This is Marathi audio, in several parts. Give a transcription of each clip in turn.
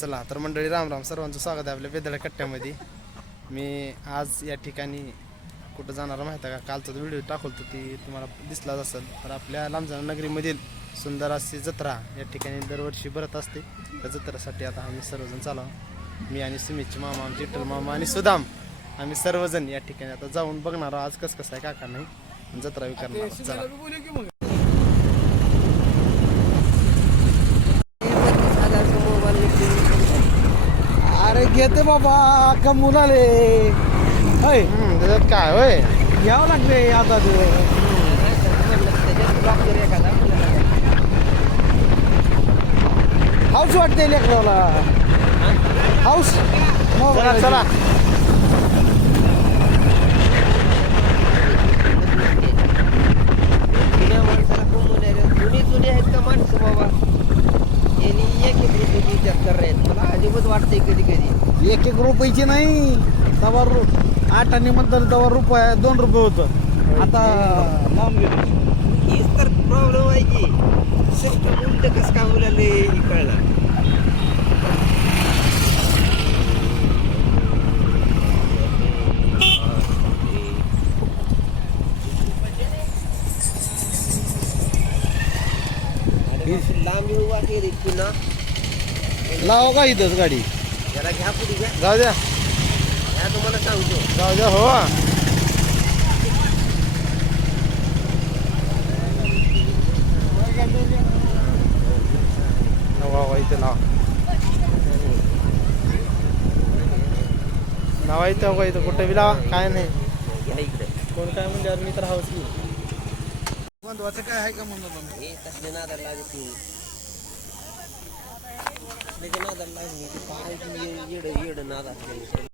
चला तर मंडळी राम राम, सर्वांचं स्वागत आहे आपल्या बेदळ्या कट्ट्यामध्ये. मी आज या ठिकाणी कुठं जाणार माहिती आहे का? कालचा व्हिडिओ टाकवतो ती तुम्हाला दिसलाच असेल. तर आपल्या लांबजाण नगरीमधील सुंदर अशी जत्रा या ठिकाणी दरवर्षी भरत असते. त्या जत्रेसाठी आता आम्ही सर्वजण चालू, मी आणि सुमितचे मामा, आमचे विठ्ठल मामा आणि सुदाम, आम्ही सर्वजण या ठिकाणी आता जाऊन बघणार आज कसं आहे काका नाही जत्रा विकणार. चला अरे घेते बाबा का मुलाले त्याच्यात काय होय घ्यावं लागते आता हाऊस वाटते लेकराला हाऊस. चला चला जुनी आहेत का माणसं बाबा, यांनी एक रुपये विचार करायत. मला अजिबात वाटतंय कधी कधी एक रुपयाची नाही, तवा 8 आणि म्हणतात तवा रुपये 2 रुपये होतं. आता लावून गेलो. हीच तर प्रॉब्लेम आहे की सिस्टम उलट कसं काय मुलाला हे कळलं. लांब उभा केली पुन्हा लावा का इथंच गाडी? त्याला घ्या पुढे घ्या, जाऊ द्या ह्या तुम्हाला सांगतो. जाऊ द्या हो. लावा इथे लावा, लावा इथं बघा, इथं कुठं बी लावा, काय नाही. घ्या इकडे. कोण काय म्हणजे मी तर हाऊस की बंधवाचं काय आहे का म्हणलं हे तसले नादाला लागत नाही. तसले नादाला लागली काय येड नाद असले.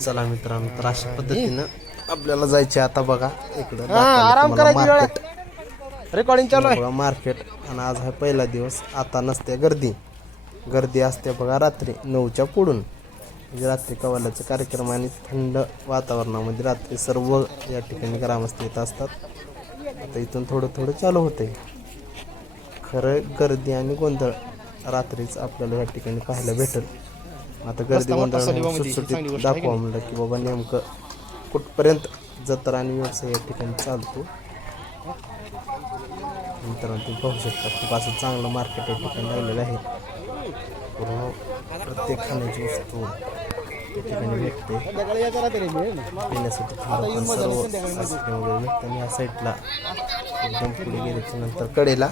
चला मित्रांनो, तर अशा पद्धतीनं आपल्याला जायचे आता बघा इकडं आराम करायची, रेकॉर्डिंग चालू आहे. बघा मार्केट. आणि आज हा पहिला दिवस. आता नसते गर्दी असते बघा रात्री 9च्या पुढून, म्हणजे रात्री कवाल्याचा कार्यक्रम आणि थंड वातावरणामध्ये रात्री सर्व या ठिकाणी ग्रामस्थ येत असतात. आता इथून थोडं चालू होते. खरं गर्दी आणि गोंधळ रात्रीच आपल्याला या ठिकाणी पाहायला भेटेल. आता गर्दी गोंधळ सुटसुटीत दाखवा म्हणलं की बाबा नेमकं कुठपर्यंत जत्रा आणि व्यवसाय या ठिकाणी चालतो. मित्रांनो तुम्ही पाहू शकता, खूप असं चांगलं मार्केट या ठिकाणी लागलेलं आहे. पूर्ण प्रत्येक खाण्याची वस्तू या ठिकाणी भेटते. पिण्यासाठी पण सर्व आईस्क्रीम वगैरे भेटतं. आणि या साईडला एकदम पुढे गेल्याच्या नंतर कडेला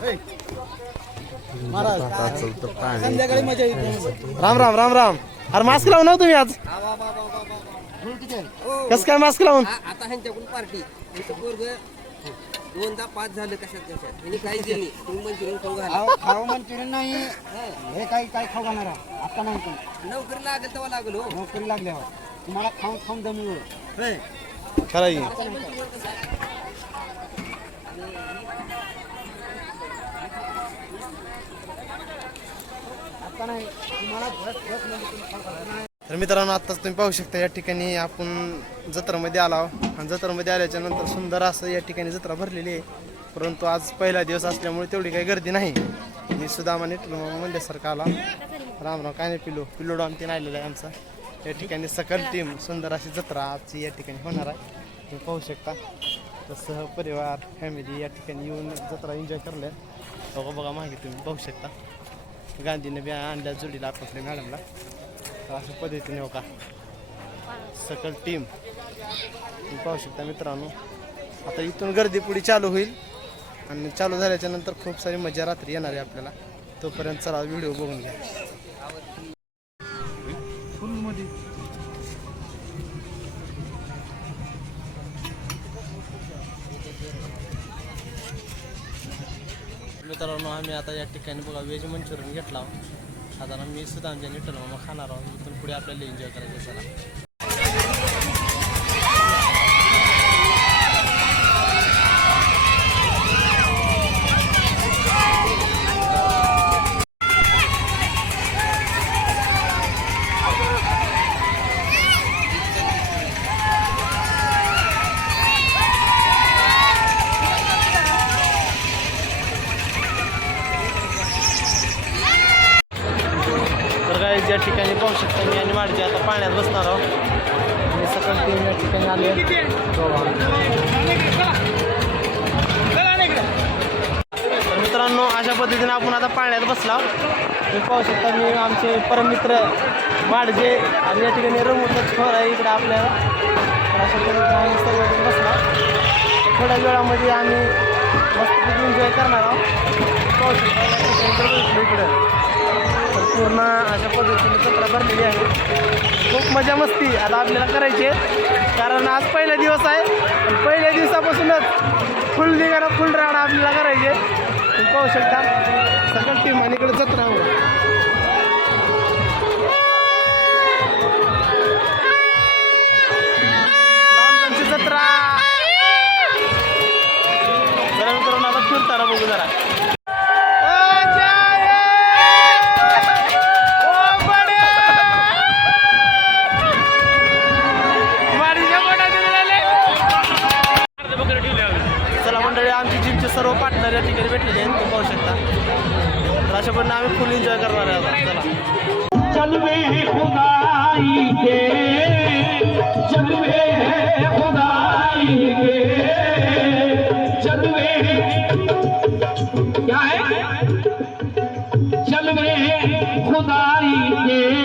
तर पाणी. राम राम राम राम. अरे मास्क लावून ना तुम्ही आज, कसं काय मास्क लावून? आता ह्यांच्याकडून पार्टी पोरग 2दा पास झालं कशात यांनी काही दिली. तुम्ही मंचुरियन खाऊ घाला. खाऊ मंचुरियन नाही, हे काय खाऊ घालणार आता नाही. पण नोकरी लागेल तेव्हा लागलो. नोकरी लागल्यावर तुम्हाला खाऊन दमी खरं आहे. आता नाही तुम्हाला. तर मित्रांनो, आत्ताच तुम्ही पाहू शकता या ठिकाणी आपण जत्रामध्ये आलो आणि जत्रामध्ये आल्याच्या नंतर सुंदर असं या ठिकाणी जत्रा भरलेली आहे. परंतु आज पहिला दिवस असल्यामुळे तेवढी काही गर्दी नाही. मी सुदामाने म्हणल्यासारखं आला. राम राम. काय नाही, पिल्लू डॉन तीन आलेला आहे आमचा. या ठिकाणी सकल टीम सुंदर अशी जत्रा आजची या ठिकाणी होणार आहे. तुम्ही पाहू शकता तसं परिवार फॅमिली या ठिकाणी येऊन जत्रा एन्जॉय करल्या. बघा मागे तुम्ही पाहू शकता, गांधीने बी आणल्या जोडीला आपल्या मॅडमला. तर अशा पद्धतीने हो का सकल टीम तुम्ही पाहू शकता मित्रांनो. आता इथून गर्दी पुढे चालू होईल आणि चालू झाल्याच्या नंतर खूप सारी मजा रात्री येणार आहे आपल्याला. तोपर्यंत चला व्हिडिओ बघून घ्या. फुलमध्ये मित्रांनो आम्ही आता या ठिकाणी बघा व्हेज मंचुरियन घेतला. आता मी सुद्धा आमच्या निटल मामा खाणार आहोत. इथून पुढे आपल्याला एन्जॉय करायचं. चला ज्या ठिकाणी पाहू शकता मी आणि माझी आता पाण्यात बसणार आहोत. आणि सकाळ टीम या ठिकाणी आले. तर मित्रांनो अशा पद्धतीने आपण आता पाण्यात बसला. तुम्ही पाहू शकता मी आमचे परममित्र माडजे आणि या ठिकाणी रमूतच खोर आहे इकडे आपल्याला. तर अशा पद्धतीने आम्ही सर्वजण बसला. थोड्या वेळामध्ये आम्ही मस्तपैकी एन्जॉय करणार आहोत. पाहू शकता इकडं पूर्ण अशा पद्धतीने जत्रा भरलेली आहे. खूप मजा मस्ती आता आपल्याला करायची आहे कारण आज पहिला दिवस आहे. पहिल्या दिवसापासूनच फुल निघाला फुल राडा आपल्याला करायचे. तुम्ही पाहू शकता सगळ्या टीम आणि इकडे जत्रा हो. लहानपणची जत्रा जरा मित्रांनो आता फिरताना बघू जरा. सर्व पार्टनर या ठिकाणी भेटलेले आहेत. तुम्ही पाहू शकता. तर अशा पद्धतीने आम्ही फुल एन्जॉय करणार आहे आता. चला जलवे खुदाई के जलवे खुदाई के जलवे क्या है जलवे खुदाई के